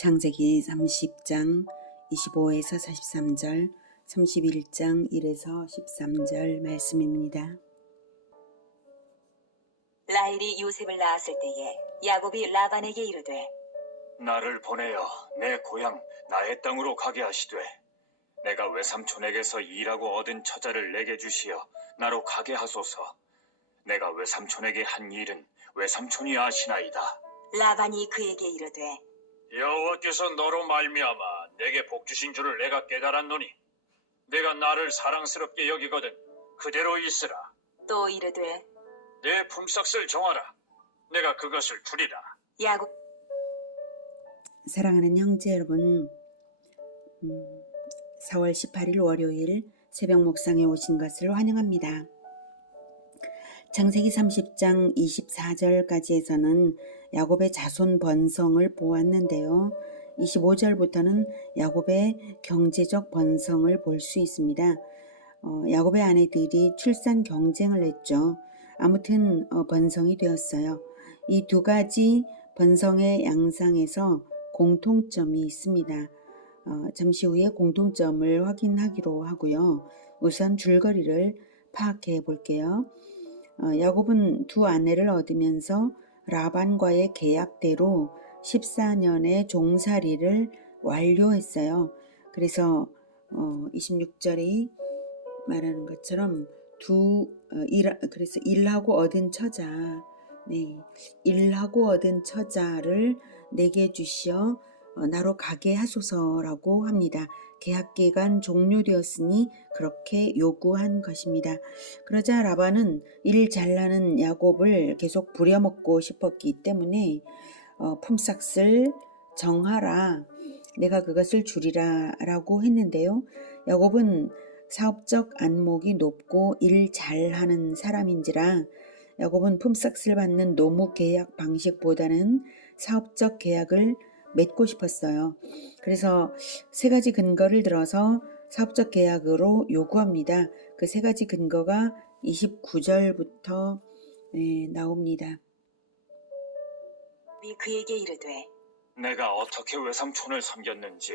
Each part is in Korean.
창세기 30장 25에서 43절, 31장 1에서 13절 말씀입니다. 라헬이 요셉을 낳았을 때에 야곱이 라반에게 이르되 나를 보내어 내 고향 나의 땅으로 가게 하시되 내가 외삼촌에게서 일하고 얻은 처자를 내게 주시어 나로 가게 하소서. 내가 외삼촌에게 한 일은 외삼촌이 아시나이다. 라반이 그에게 이르되 여호와께서 너로 말미암아 내게 복 주신 줄을 내가 깨달았노니 내가 나를 사랑스럽게 여기거든 그대로 있으라. 또 이르되 내 품삯을 정하라. 내가 그것을 주리라. 야곱 사랑하는 형제 여러분, 4월 18일 월요일 새벽 목상에 오신 것을 환영합니다. 창세기 30장 24절까지에서는 야곱의 자손 번성을 보았는데요. 25절부터는 야곱의 경제적 번성을 볼 수 있습니다. 야곱의 아내들이 출산 경쟁을 했죠. 아무튼 번성이 되었어요. 이 두 가지 번성의 양상에서 공통점이 있습니다. 잠시 후에 공통점을 확인하기로 하고요. 우선 줄거리를 파악해 볼게요. 야곱은 두 아내를 얻으면서 라반과의 계약대로 14년의 종살이를 완료했어요. 그래서 26절이 말하는 것처럼 그래서 일하고 얻은 처자, 일하고 얻은 처자를 내게 주시어 나로 가게 하소서라고 합니다. 계약기간 종료되었으니 그렇게 요구한 것입니다. 그러자 라반은 일 잘나는 야곱을 계속 부려먹고 싶었기 때문에 품삯을 정하라, 내가 그것을 주리라 라고 했는데요. 야곱은 사업적 안목이 높고 일 잘하는 사람인지라 야곱은 품삯을 받는 노무 계약 방식보다는 사업적 계약을 맺고 싶었어요. 그래서 세 가지 근거를 들어서 사업적 계약으로 요구합니다. 그 세 가지 근거가 29절부터 나옵니다. 그에게 이르되 내가 어떻게 외삼촌을 섬겼는지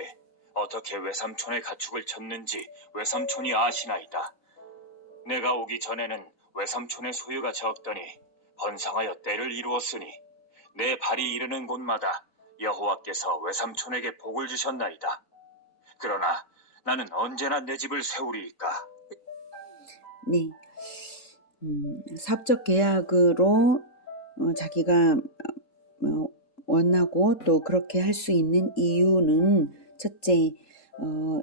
어떻게 외삼촌의 가축을 쳤는지 외삼촌이 아시나이다. 내가 오기 전에는 외삼촌의 소유가 적더니 번성하여 때를 이루었으니 내 발이 이르는 곳마다 여호와께서 외삼촌에게 복을 주셨나이다. 그러나 나는 언제나 내 집을 세우리이까. 사업적 계약으로 자기가 원하고 또 그렇게 할 수 있는 이유는 첫째,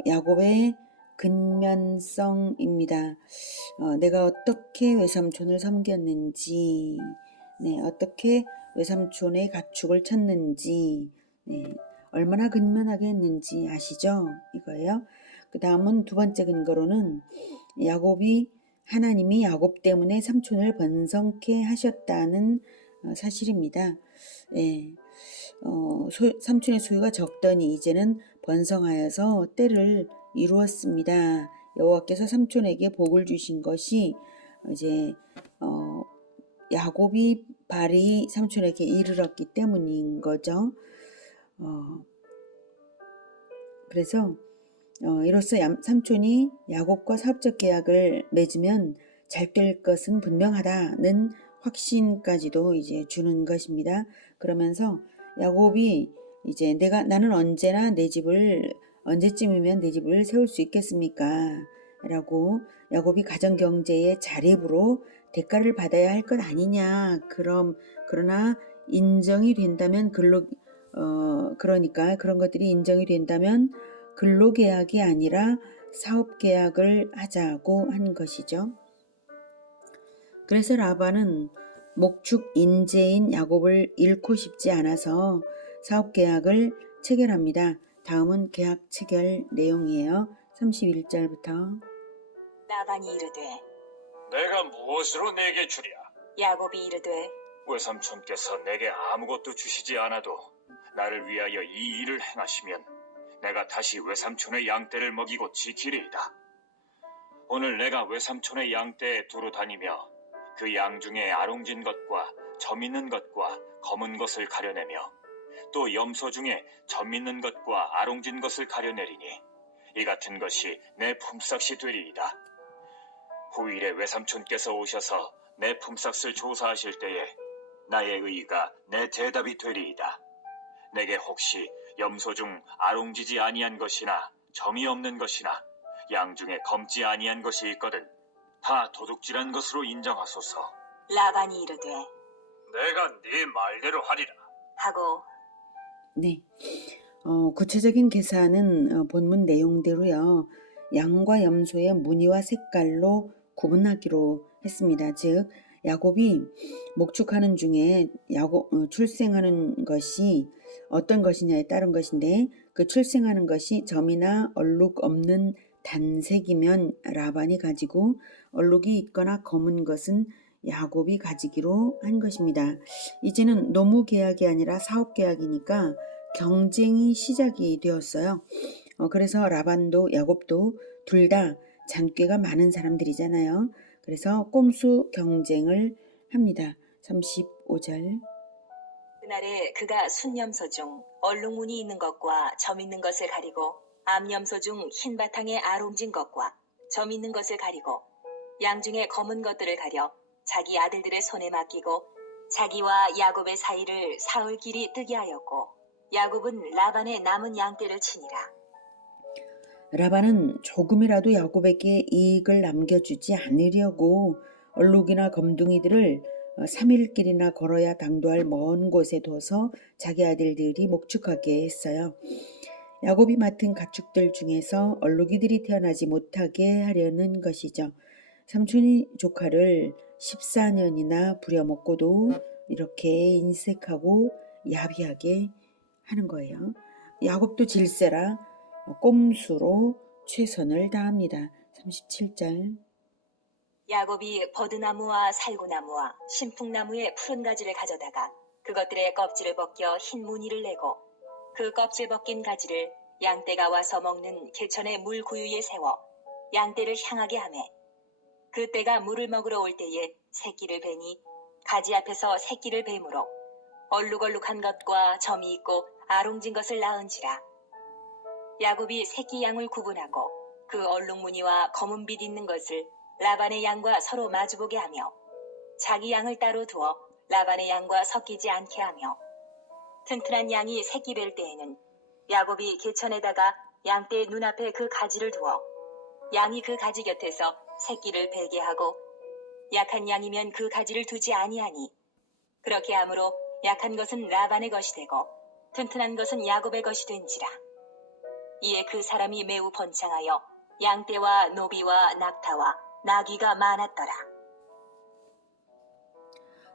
야곱의 근면성입니다. 내가 어떻게 외삼촌을 섬겼는지, 어떻게 외삼촌의 가축을 쳤는지, 얼마나 근면하게 했는지 아시죠? 이거예요. 그 다음은 두 번째 근거로는 하나님이 야곱 때문에 삼촌을 번성케 하셨다는 사실입니다. 삼촌의 소유가 적더니 이제는 번성하여서 때를 이루었습니다. 여호와께서 삼촌에게 복을 주신 것이 이제 야곱이 발이 삼촌에게 이르렀기 때문인 거죠. 그래서 이로써 삼촌이 야곱과 사업적 계약을 맺으면 잘 될 것은 분명하다는 확신까지도 이제 주는 것입니다. 그러면서 야곱이 이제 나는 언제쯤이면 내 집을 세울 수 있겠습니까? 라고 야곱이 가정경제의 자립으로 대가를 받아야 할 것 아니냐. 그러나 인정이 된다면 그러니까 그런 것들이 인정이 된다면 근로계약이 아니라 사업계약을 하자고 한 것이죠. 그래서 라반은 목축 인재인 야곱을 잃고 싶지 않아서 사업계약을 체결합니다. 다음은 계약 체결 내용이에요. 31절부터. 라반이 이르되 내가 무엇으로 내게 주랴? 야곱이 이르되 외삼촌께서 내게 아무것도 주시지 않아도 나를 위하여 이 일을 행하시면 내가 다시 외삼촌의 양떼를 먹이고 지키리이다. 오늘 내가 외삼촌의 양떼에 두루 다니며 그 양 중에 아롱진 것과 점 있는 것과 검은 것을 가려내며 또 염소 중에 점 있는 것과 아롱진 것을 가려내리니 이 같은 것이 내 품삯이 되리이다. 후일에 외삼촌께서 오셔서 내 품삯을 조사하실 때에 나의 의의가 내 대답이 되리이다. 내게 혹시 염소 중 아롱지지 아니한 것이나 점이 없는 것이나 양 중에 검지 아니한 것이 있거든 다 도둑질한 것으로 인정하소서. 라반이 이르되 내가 네 말대로 하리라. 하고 네. 구체적인 계산은 본문 내용대로요. 양과 염소의 무늬와 색깔로 구분하기로 했습니다. 즉 야곱이 목축하는 중에 출생하는 것이 어떤 것이냐에 따른 것인데 그 출생하는 것이 점이나 얼룩 없는 단색이면 라반이 가지고 얼룩이 있거나 검은 것은 야곱이 가지기로 한 것입니다. 이제는 노무 계약이 아니라 사업 계약이니까 경쟁이 시작이 되었어요. 그래서 라반도 야곱도 둘 다 잔꾀가 많은 사람들이잖아요. 그래서 꼼수 경쟁을 합니다. 35절. 그날에 그가 순염소 중 얼룩무늬 있는 것과 점 있는 것을 가리고 암염소 중 흰 바탕에 아롱진 것과 점 있는 것을 가리고 양 중에 검은 것들을 가려 자기 아들들의 손에 맡기고 자기와 야곱의 사이를 사흘 길이 뜨게 하였고 야곱은 라반의 남은 양떼를 치니라. 라반은 조금이라도 야곱에게 이익을 남겨주지 않으려고 얼룩이나 검둥이들을 3일길이나 걸어야 당도할 먼 곳에 둬서 자기 아들들이 목축하게 했어요. 야곱이 맡은 가축들 중에서 얼룩이들이 태어나지 못하게 하려는 것이죠. 삼촌이 조카를 14년이나 부려먹고도 이렇게 인색하고 야비하게 하는 거예요. 야곱도 질세라 꼼수로 최선을 다합니다. 37절. 야곱이 버드나무와 살구나무와 신풍나무의 푸른 가지를 가져다가 그것들의 껍질을 벗겨 흰 무늬를 내고 그 껍질 벗긴 가지를 양떼가 와서 먹는 개천의 물 구유에 세워 양떼를 향하게 하매 그때가 물을 먹으러 올 때에 새끼를 베니 가지 앞에서 새끼를 뱀으로 얼룩얼룩한 것과 점이 있고 아롱진 것을 낳은지라. 야곱이 새끼 양을 구분하고 그 얼룩무늬와 검은 빛 있는 것을 라반의 양과 서로 마주보게 하며 자기 양을 따로 두어 라반의 양과 섞이지 않게 하며 튼튼한 양이 새끼 뵐 때에는 야곱이 개천에다가 양떼 눈앞에 그 가지를 두어 양이 그 가지 곁에서 새끼를 베게 하고 약한 양이면 그 가지를 두지 아니하니 그렇게 함으로 약한 것은 라반의 것이 되고 튼튼한 것은 야곱의 것이 된지라. 이에 그 사람이 매우 번창하여 양떼와 노비와 낙타와 나귀가 많았더라.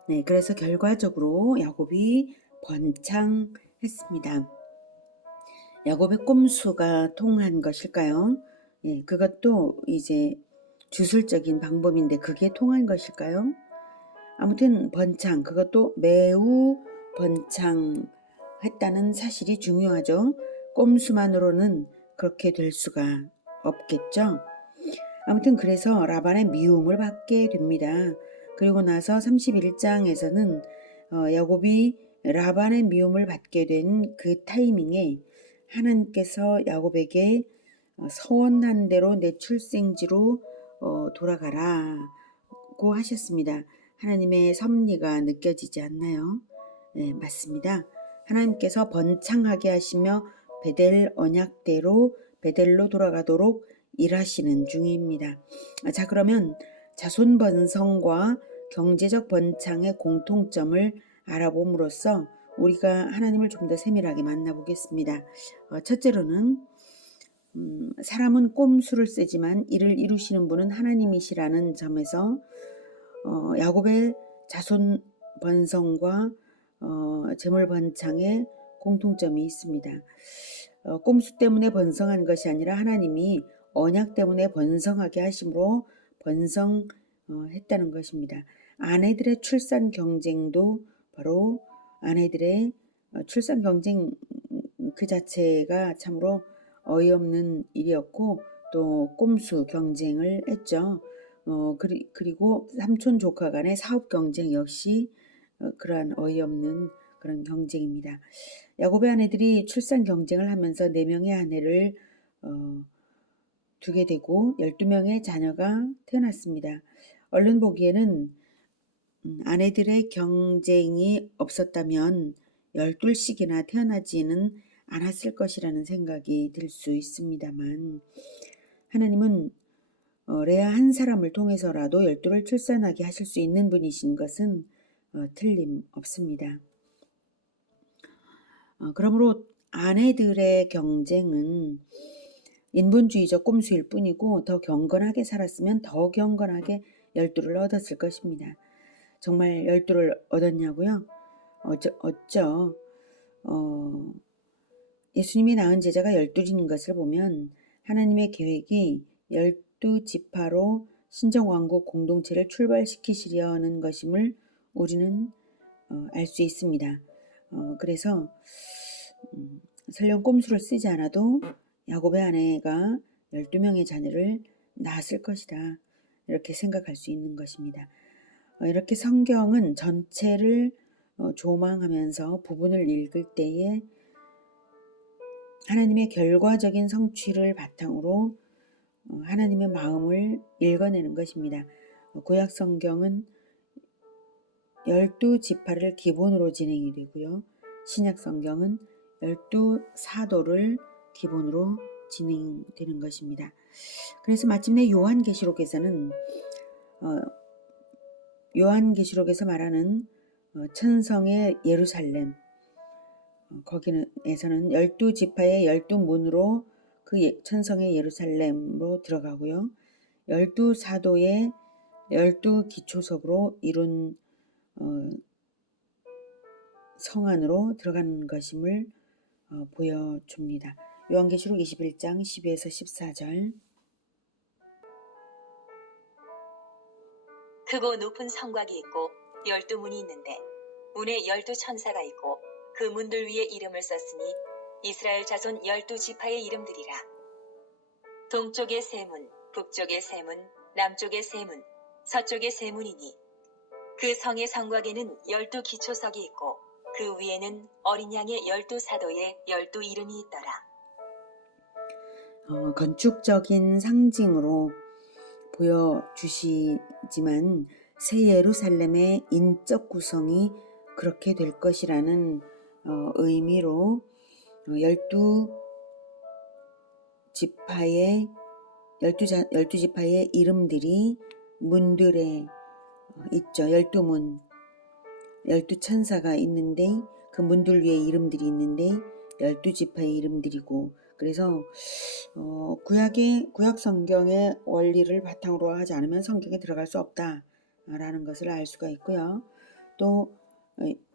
네, 그래서 결과적으로 야곱이 번창했습니다. 야곱의 꼼수가 통한 것일까요? 예, 그것도 이제 주술적인 방법인데 그게 통한 것일까요? 아무튼 번창, 그것도 매우 번창했다는 사실이 중요하죠. 꼼수만으로는 그렇게 될 수가 없겠죠. 아무튼 그래서 라반의 미움을 받게 됩니다. 그리고 나서 31장에서는 야곱이 라반의 미움을 받게 된 그 타이밍에 하나님께서 야곱에게 서원한 대로 내 출생지로 돌아가라고 하셨습니다. 하나님의 섭리가 느껴지지 않나요? 네, 맞습니다. 하나님께서 번창하게 하시며 베델 언약대로 베델로 돌아가도록 일하시는 중입니다. 자, 그러면 자손 번성과 경제적 번창의 공통점을 알아봄으로써 우리가 하나님을 좀 더 세밀하게 만나보겠습니다. 첫째로는 사람은 꼼수를 쓰지만 이를 이루시는 분은 하나님이시라는 점에서 야곱의 자손 번성과 재물 번창의 공통점이 있습니다. 꼼수 때문에 번성한 것이 아니라 하나님이 언약 때문에 번성하게 하심으로 번성했다는 것입니다. 아내들의 출산 경쟁도 바로 아내들의 출산 경쟁 그 자체가 참으로 어이없는 일이었고 또 꼼수 경쟁을 했죠. 그리고 삼촌 조카 간의 사업 경쟁 역시 그러한 어이없는 그런 경쟁입니다. 야곱의 아내들이 출산 경쟁을 하면서 4명의 아내를 두게 되고 12명의 자녀가 태어났습니다. 얼른 보기에는 아내들의 경쟁이 없었다면 12씩이나 태어나지는 않았을 것이라는 생각이 들 수 있습니다만 하나님은 레아 한 사람을 통해서라도 12를 출산하게 하실 수 있는 분이신 것은 틀림없습니다. 그러므로 아내들의 경쟁은 인본주의적 꼼수일 뿐이고 더 경건하게 살았으면 더 경건하게 12를 얻었을 것입니다. 정말 12를 얻었냐고요? 어쩌 예수님이 낳은 제자가 12인 것을 보면 하나님의 계획이 12지파로 신정왕국 공동체를 출발시키시려는 것임을 우리는 알 수 있습니다. 그래서 설령 꼼수를 쓰지 않아도 야곱의 아내가 12명의 자녀를 낳았을 것이다. 이렇게 생각할 수 있는 것입니다. 이렇게 성경은 전체를 조망하면서 부분을 읽을 때에 하나님의 결과적인 성취를 바탕으로 하나님의 마음을 읽어내는 것입니다. 구약 성경은 12지파를 기본으로 진행이 되고요. 신약 성경은 12사도를 기본으로 진행되는 것입니다. 그래서 마침내 요한계시록에서 말하는 천성의 예루살렘, 거기에서는 12지파의 12문으로 그 천성의 예루살렘으로 들어가고요. 12사도의 12기초석으로 이룬 성안으로 들어가는 것임을 보여줍니다. 요한계시록 21장 12에서 14절. 크고 높은 성곽이 있고 12문이 있는데 문에 12천사가 있고 그 문들 위에 이름을 썼으니 이스라엘 자손 12지파의 이름들이라. 동쪽에 세 문, 북쪽에 세 문, 남쪽에 세 문, 서쪽에 세 문이니 그 성의 성곽에는 12기초석이 있고 그 위에는 어린 양의 12사도의 12 이름이 있더라. 건축적인 상징으로 보여주시지만 새 예루살렘의 인적 구성이 그렇게 될 것이라는 의미로 12지파의 이름들이 문들에 있죠. 12문, 12천사가 있는데 그 문들 위에 이름들이 있는데 12지파의 이름들이고, 그래서 구약 성경의 원리를 바탕으로 하지 않으면 성경에 들어갈 수 없다라는 것을 알 수가 있고요. 또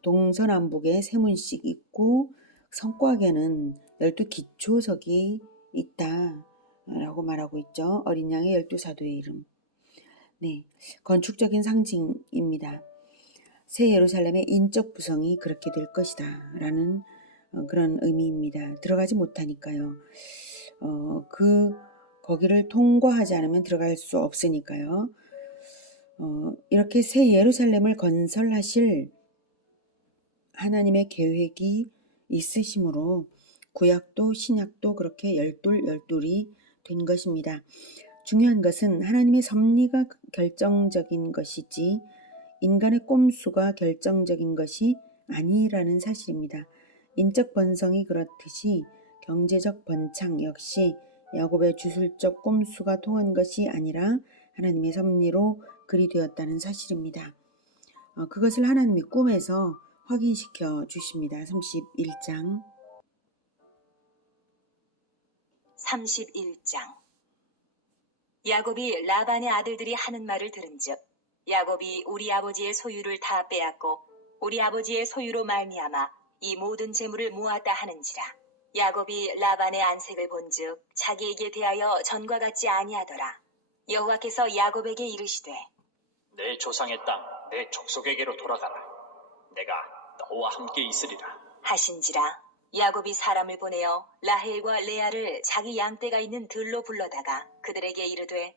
동서남북에 세 문씩 있고 성곽에는 12기초석이 있다라고 말하고 있죠. 어린 양의 12사도의 이름. 네, 건축적인 상징입니다. 새 예루살렘의 인적 구성이 그렇게 될 것이다 라는 그런 의미입니다. 들어가지 못하니까요. 거기를 통과하지 않으면 들어갈 수 없으니까요. 이렇게 새 예루살렘을 건설하실 하나님의 계획이 있으시므로 구약도 신약도 그렇게 열둘이 된 것입니다. 중요한 것은 하나님의 섭리가 결정적인 것이지 인간의 꼼수가 결정적인 것이 아니라는 사실입니다. 인적 번성이 그렇듯이 경제적 번창 역시 야곱의 주술적 꼼수가 통한 것이 아니라 하나님의 섭리로 그리 되었다는 사실입니다. 그것을 하나님이 꿈에서 확인시켜 주십니다. 31장. 31장. 야곱이 라반의 아들들이 하는 말을 들은즉 야곱이 우리 아버지의 소유를 다 빼앗고 우리 아버지의 소유로 말미암아 이 모든 재물을 모았다 하는지라. 야곱이 라반의 안색을 본즉 자기에게 대하여 전과 같지 아니하더라. 여호와께서 야곱에게 이르시되 내 조상의 땅, 내 족속에게로 돌아가라. 내가 너와 함께 있으리라. 하신지라. 야곱이 사람을 보내어 라헬과 레아를 자기 양떼가 있는 들로 불러다가 그들에게 이르되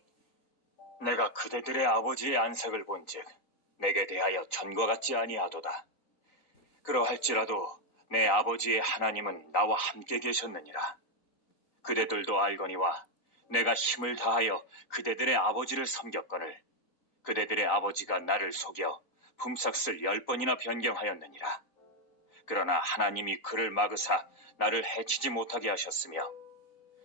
내가 그대들의 아버지의 안색을 본즉 내게 대하여 전과 같지 아니하도다. 그러할지라도 내 아버지의 하나님은 나와 함께 계셨느니라. 그대들도 알거니와 내가 힘을 다하여 그대들의 아버지를 섬겼거늘 그대들의 아버지가 나를 속여 품삯을 10번이나 변경하였느니라. 그러나 하나님이 그를 막으사 나를 해치지 못하게 하셨으며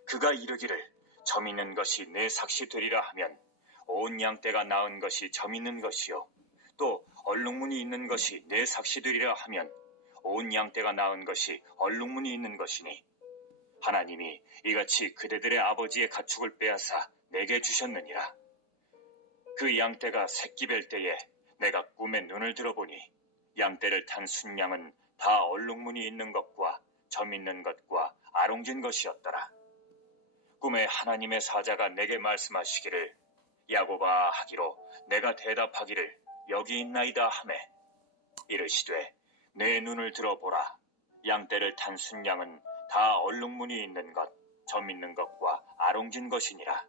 그가 이르기를 점 있는 것이 내 삭시 되리라 하면 온 양떼가 낳은 것이 점 있는 것이요 또 얼룩무늬 있는 것이 내 삭시 되리라 하면 온 양떼가 낳은 것이 얼룩무늬 있는 것이니 하나님이 이같이 그대들의 아버지의 가축을 빼앗아 내게 주셨느니라. 그 양떼가 새끼 뵐 때에 내가 꿈에 눈을 들어보니 양떼를 탄 순양은 다 얼룩무늬 있는 것과 점 있는 것과 아롱진 것이었더라. 꿈에 하나님의 사자가 내게 말씀하시기를 야곱아 하기로 내가 대답하기를 여기 있나이다 하매 이르시되 내 눈을 들어보라. 양떼를 탄 순양은 다 얼룩무늬 있는 것, 점 있는 것과 아롱진 것이니라.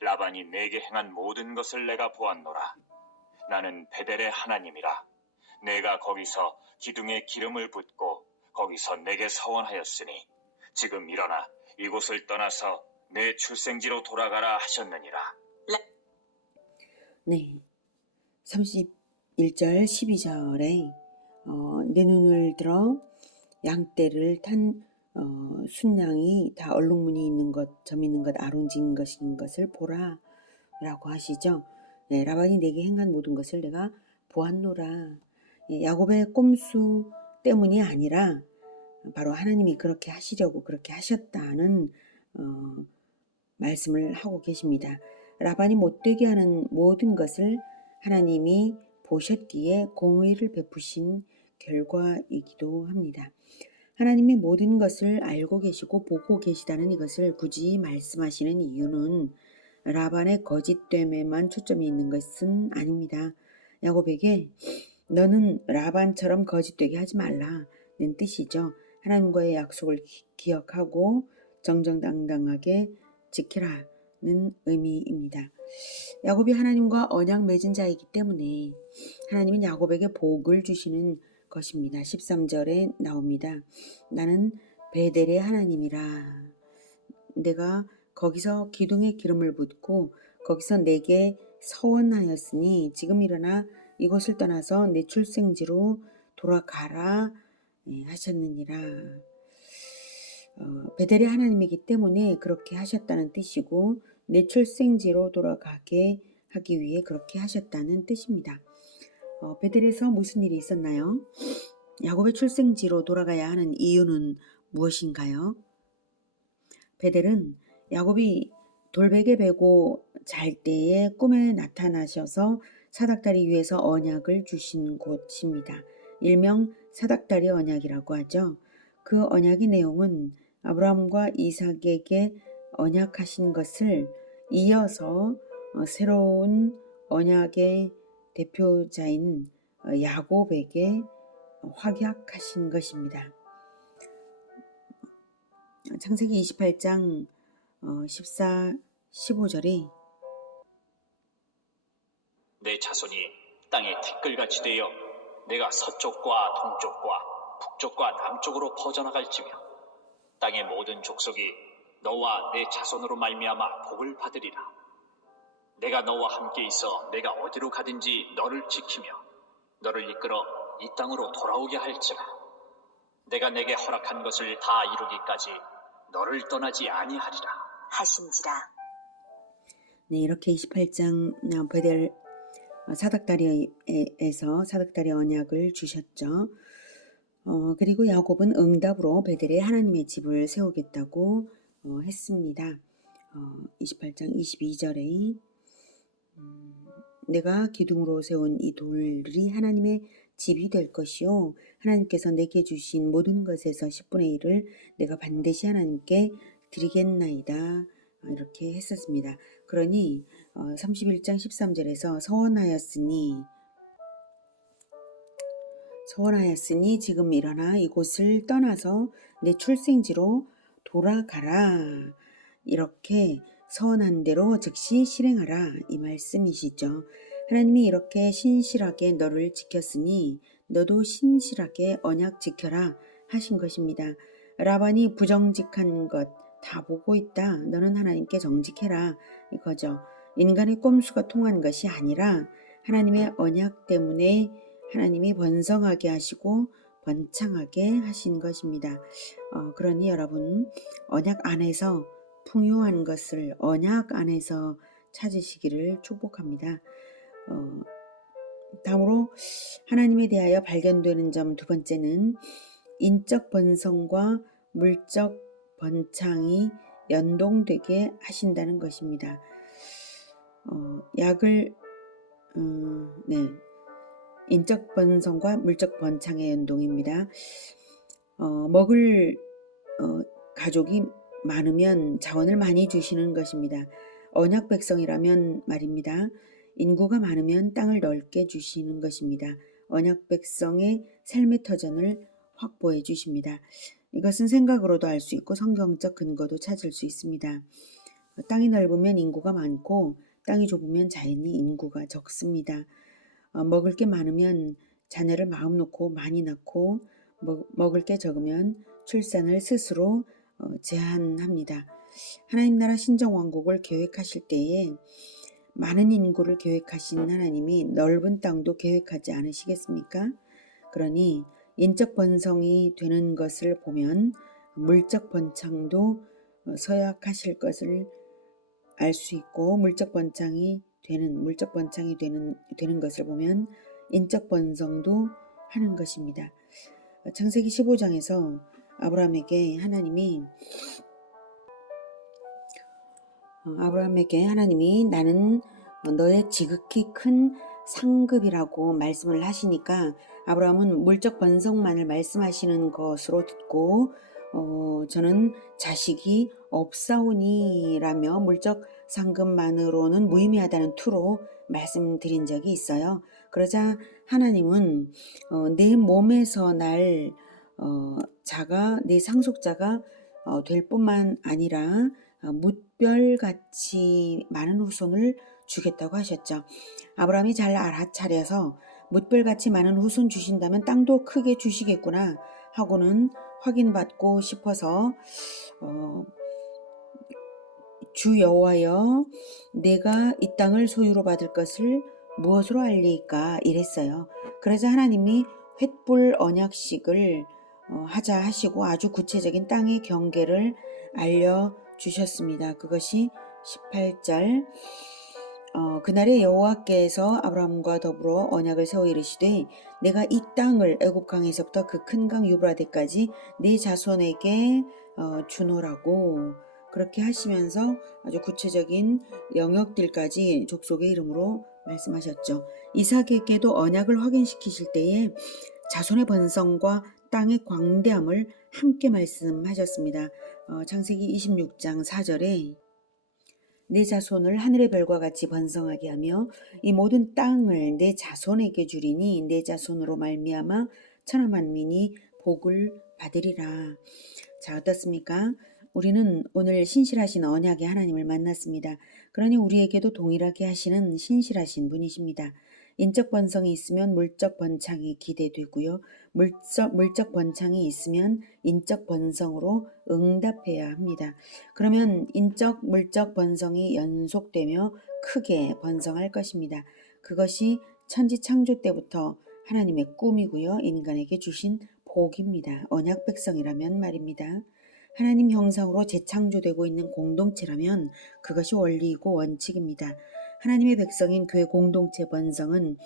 라반이 내게 행한 모든 것을 내가 보았노라. 나는 베델의 하나님이라. 내가 거기서 기둥에 기름을 붓고 거기서 내게 서원하였으니 지금 일어나 이곳을 떠나서 내 출생지로 돌아가라 하셨느니라. 네, 31절 12절에 내 눈을 들어 양떼를 탄 순양이 다 얼룩무늬 있는 것, 점 있는 것, 아론진 것인 것을 보라 라고 하시죠. 네, 라반이 내게 행한 모든 것을 내가 보았노라. 야곱의 꼼수 때문이 아니라 바로 하나님이 그렇게 하시려고 그렇게 하셨다는 말씀을 하고 계십니다. 라반이 못되게 하는 모든 것을 하나님이 보셨기에 공의를 베푸신 결과이기도 합니다. 하나님이 모든 것을 알고 계시고 보고 계시다는 이것을 굳이 말씀하시는 이유는 라반의 거짓됨에만 초점이 있는 것은 아닙니다. 야곱에게 너는 라반처럼 거짓되게 하지 말라는 뜻이죠. 하나님과의 약속을 기억하고 정정당당하게 지키라는 의미입니다. 야곱이 하나님과 언약 맺은 자이기 때문에 하나님은 야곱에게 복을 주시는 것입니다. 13절에 나옵니다. 나는 베델의 하나님이라. 내가 거기서 기둥에 기름을 붓고 거기서 내게 서원하였으니 지금 일어나 이곳을 떠나서 내 출생지로 돌아가라 하셨느니라. 베델의 하나님이기 때문에 그렇게 하셨다는 뜻이고 내 출생지로 돌아가게 하기 위해 그렇게 하셨다는 뜻입니다. 베델에서 무슨 일이 있었나요? 야곱의 출생지로 돌아가야 하는 이유는 무엇인가요? 베델은 야곱이 돌베개 베고 잘 때에 꿈에 나타나셔서 사닥다리 위에서 언약을 주신 곳입니다. 일명 사닥다리 언약이라고 하죠. 그 언약의 내용은 아브라함과 이삭에게 언약하신 것을 이어서 새로운 언약의 대표자인 야곱에게 확약하신 것입니다. 창세기 28장 14, 15절이 내 자손이 땅에 티끌같이 되어 내가 서쪽과 동쪽과 북쪽과 남쪽으로 퍼져나갈지며 땅의 모든 족속이 너와 내 자손으로 말미암아 복을 받으리라. 내가 너와 함께 있어 내가 어디로 가든지 너를 지키며 너를 이끌어 이 땅으로 돌아오게 할지라. 내가 내게 허락한 것을 다 이루기까지 너를 떠나지 아니하리라 하신지라. 네, 이렇게 28장 베델 사닥다리에서 사닥다리 언약을 주셨죠. 그리고 야곱은 응답으로 베델에 하나님의 집을 세우겠다고 했습니다. 28장 22절에 내가 기둥으로 세운 이 돌이 하나님의 집이 될 것이요 하나님께서 내게 주신 모든 것에서 10분의 1을 내가 반드시 하나님께 드리겠나이다. 이렇게 했었습니다. 그러니 31장 13절에서 서원하였으니 지금 일어나 이곳을 떠나서 내 출생지로 돌아가라. 이렇게 서원한 대로 즉시 실행하라 이 말씀이시죠. 하나님이 이렇게 신실하게 너를 지켰으니 너도 신실하게 언약 지켜라 하신 것입니다. 라반이 부정직한 것 다 보고 있다. 너는 하나님께 정직해라 이거죠. 인간의 꼼수가 통한 것이 아니라 하나님의 언약 때문에 하나님이 번성하게 하시고 번창하게 하신 것입니다. 그러니 여러분 언약 안에서 풍요한 것을 언약 안에서 찾으시기를 축복합니다. 다음으로 하나님에 대하여 발견되는 점 두 번째는 인적 번성과 물적 번창이 연동되게 하신다는 것입니다. 인적 번성과 물적 번창의 연동입니다. 먹을 가족이 많으면 자원을 많이 주시는 것입니다. 언약 백성이라면 말입니다. 인구가 많으면 땅을 넓게 주시는 것입니다. 언약 백성의 삶의 터전을 확보해 주십니다. 이것은 생각으로도 알 수 있고 성경적 근거도 찾을 수 있습니다. 땅이 넓으면 인구가 많고 땅이 좁으면 자연히 인구가 적습니다. 먹을 게 많으면 자녀를 마음 놓고 많이 낳고 먹을 게 적으면 출산을 스스로 제한합니다. 하나님 나라 신정왕국을 계획하실 때에 많은 인구를 계획하신 하나님이 넓은 땅도 계획하지 않으시겠습니까? 그러니 인적 번성이 되는 것을 보면 물적 번창도 서약하실 것을 알 수 있고 물적 번창이 되는 것을 보면 인적 번성도 하는 것입니다. 창세기 15장에서 아브라함에게 하나님이 나는 너의 지극히 큰 상급이라고 말씀을 하시니까 아브라함은 물적 번성만을 말씀하시는 것으로 듣고 저는 자식이 없사오니라며 물적 상급만으로는 무의미하다는 투로 말씀드린 적이 있어요. 그러자 하나님은 내 몸에서 날 내 상속자가 될 뿐만 아니라 뭇별같이 많은 후손을 주겠다고 하셨죠. 아브라함이 잘 알아차려서 뭇별같이 많은 후손 주신다면 땅도 크게 주시겠구나 하고는 확인받고 싶어서 주 여호와여 내가 이 땅을 소유로 받을 것을 무엇으로 알리까 이랬어요. 그러자 하나님이 횃불 언약식을 하자 하시고 아주 구체적인 땅의 경계를 알려주셨습니다. 그것이 18절 그날에 여호와께서 아브라함과 더불어 언약을 세워 이르시되 내가 이 땅을 애굽 강에서부터 그 큰 강 유브라데까지 네 자손에게 주노라고 그렇게 하시면서 아주 구체적인 영역들까지 족속의 이름으로 말씀하셨죠. 이삭에게도 언약을 확인시키실 때에 자손의 번성과 땅의 광대함을 함께 말씀하셨습니다. 창세기 26장 4절에 내 자손을 하늘의 별과 같이 번성하게 하며 이 모든 땅을 내 자손에게 주리니 내 자손으로 말미암아 천하 만민이 복을 받으리라. 자, 어떻습니까? 우리는 오늘 신실하신 언약의 하나님을 만났습니다. 그러니 우리에게도 동일하게 하시는 신실하신 분이십니다. 인적 번성이 있으면 물적 번창이 기대되고요. 물적 번창이 있으면 인적 번성으로 응답해야 합니다. 그러면 인적 물적 번성이 연속되며 크게 번성할 것입니다. 그것이 천지 창조 때부터 하나님의 꿈이고요. 인간에게 주신 복입니다. 언약 백성이라면 말입니다. 하나님 형상으로 재창조되고 있는 공동체라면 그것이 원리이고 원칙입니다. 하나님의 백성인 교회 공동체 번성은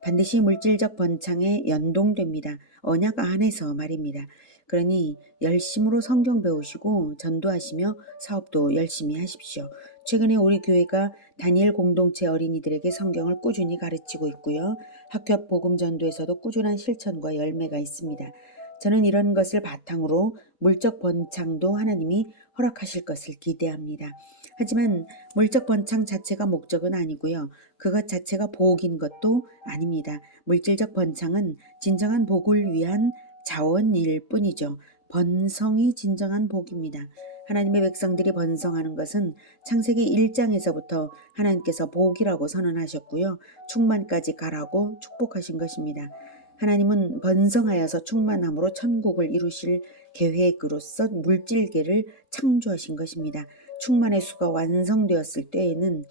반드시 물질적 번창에 연동됩니다. 언약 안에서 말입니다. 그러니 열심으로 성경 배우시고 전도하시며 사업도 열심히 하십시오. 최근에 우리 교회가 다니엘 공동체 어린이들에게 성경을 꾸준히 가르치고 있고요. 학교 앞 복음 전도에서도 꾸준한 실천과 열매가 있습니다. 저는 이런 것을 바탕으로 물적 번창도 하나님이 허락하실 것을 기대합니다. 하지만 물적 번창 자체가 목적은 아니고요. 그것 자체가 복인 것도 아닙니다. 물질적 번창은 진정한 복을 위한 자원일 뿐이죠. 번성이 진정한 복입니다. 하나님의 백성들이 번성하는 것은 창세기 1장에서부터 하나님께서 복이라고 선언하셨고요. 충만까지 가라고 축복하신 것입니다. 하나님은 번성하여서 충만함으로 천국을 이루실 계획으로서 물질계를 창조하신 것입니다. 충만의 수가 완성되었을 때에는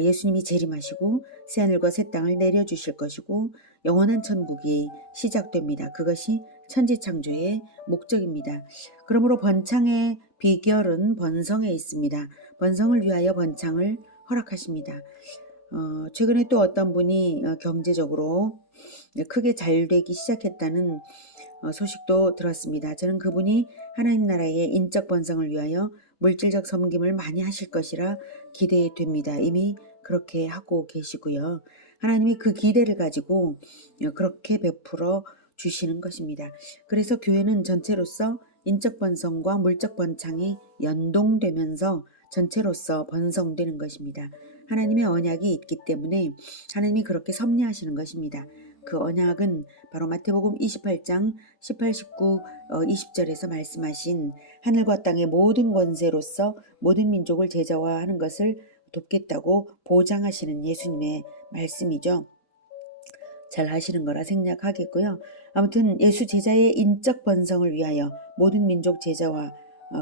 예수님이 재림하시고 새하늘과 새 땅을 내려주실 것이고 영원한 천국이 시작됩니다. 그것이 천지창조의 목적입니다. 그러므로 번창의 비결은 번성에 있습니다. 번성을 위하여 번창을 허락하십니다. 최근에 또 어떤 분이 경제적으로 크게 잘 되기 시작했다는 소식도 들었습니다. 저는 그분이 하나님 나라의 인적 번성을 위하여 물질적 섬김을 많이 하실 것이라 기대됩니다. 이미 그렇게 하고 계시고요. 하나님이 그 기대를 가지고 그렇게 베풀어 주시는 것입니다. 그래서 교회는 전체로서 인적 번성과 물적 번창이 연동되면서 전체로서 번성되는 것입니다. 하나님의 언약이 있기 때문에 하나님이 그렇게 섭리하시는 것입니다. 그 언약은 바로 마태복음 28장 18, 19, 20절에서 말씀하신 하늘과 땅의 모든 권세로서 모든 민족을 제자화하는 것을 돕겠다고 보장하시는 예수님의 말씀이죠. 잘 하시는 거라 생략하겠고요. 아무튼 예수 제자의 인적 번성을 위하여 모든 민족 제자화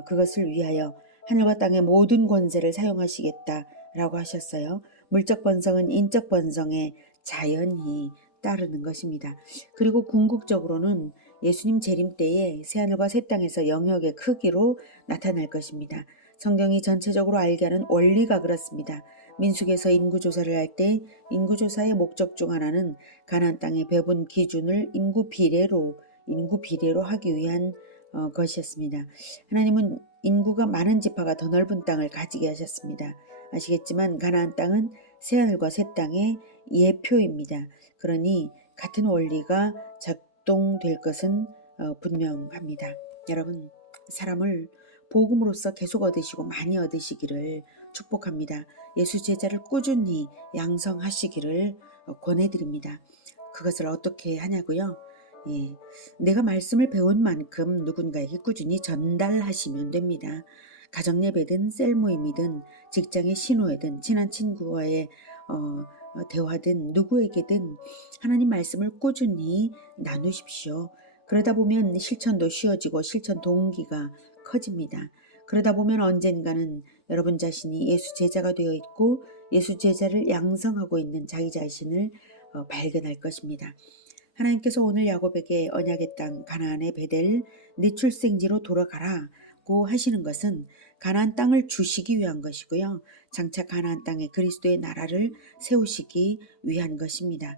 그것을 위하여 하늘과 땅의 모든 권세를 사용하시겠다라고 하셨어요. 물적 번성은 인적 번성에 자연히 따르는 것입니다. 그리고 궁극적으로는 예수님 재림 때에 새하늘과 새 땅에서 영역의 크기로 나타날 것입니다. 성경이 전체적으로 알게 하는 원리가 그렇습니다. 민수기에서 인구조사를 할 때 인구조사의 목적 중 하나는 가나안 땅의 배분 기준을 인구 비례로 하기 위한 것이었습니다. 하나님은 인구가 많은 지파가 더 넓은 땅을 가지게 하셨습니다. 아시겠지만 가나안 땅은 새하늘과 새 땅의 예표입니다. 그러니 같은 원리가 작동될 것은 분명합니다. 여러분, 사람을 복음으로써 계속 얻으시고 많이 얻으시기를 축복합니다. 예수 제자를 꾸준히 양성하시기를 권해드립니다. 그것을 어떻게 하냐고요? 내가 말씀을 배운 만큼 누군가에게 꾸준히 전달하시면 됩니다. 가정예배든 셀모임이든 직장의 신호회든 친한 친구와의 대화든 누구에게든 하나님 말씀을 꾸준히 나누십시오. 그러다 보면 실천도 쉬워지고 실천 동기가 커집니다. 그러다 보면 언젠가는 여러분 자신이 예수 제자가 되어 있고 예수 제자를 양성하고 있는 자기 자신을 발견할 것입니다. 하나님께서 오늘 야곱에게 언약의 땅 가나안의 베델 네 출생지로 돌아가라고 하시는 것은 가나안 땅을 주시기 위한 것이고요. 장차 가나안 땅에 그리스도의 나라를 세우시기 위한 것입니다.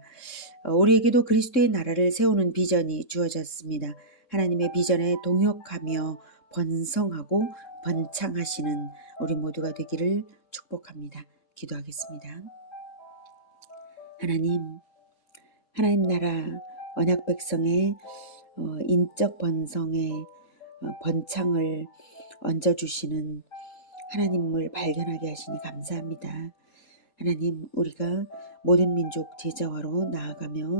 우리에게도 그리스도의 나라를 세우는 비전이 주어졌습니다. 하나님의 비전에 동역하며 번성하고 번창하시는 우리 모두가 되기를 축복합니다. 기도하겠습니다. 하나님 나라 언약 백성의 인적 번성의 번창을 얹어주시는 하나님을 발견하게 하시니 감사합니다. 하나님, 우리가 모든 민족 제자화로 나아가며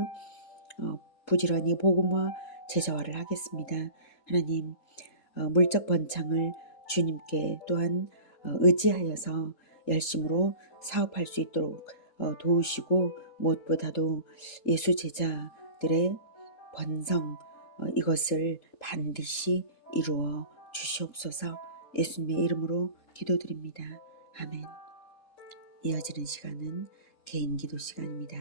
부지런히 복음화 제자화를 하겠습니다. 하나님, 물적 번창을 주님께 또한 의지하여서 열심으로 사업할 수 있도록 도우시고 무엇보다도 예수 제자들의 번성 이것을 반드시 이루어 주시옵소서. 예수님의 이름으로 기도드립니다. 아멘. 이어지는 시간은 개인 기도 시간입니다.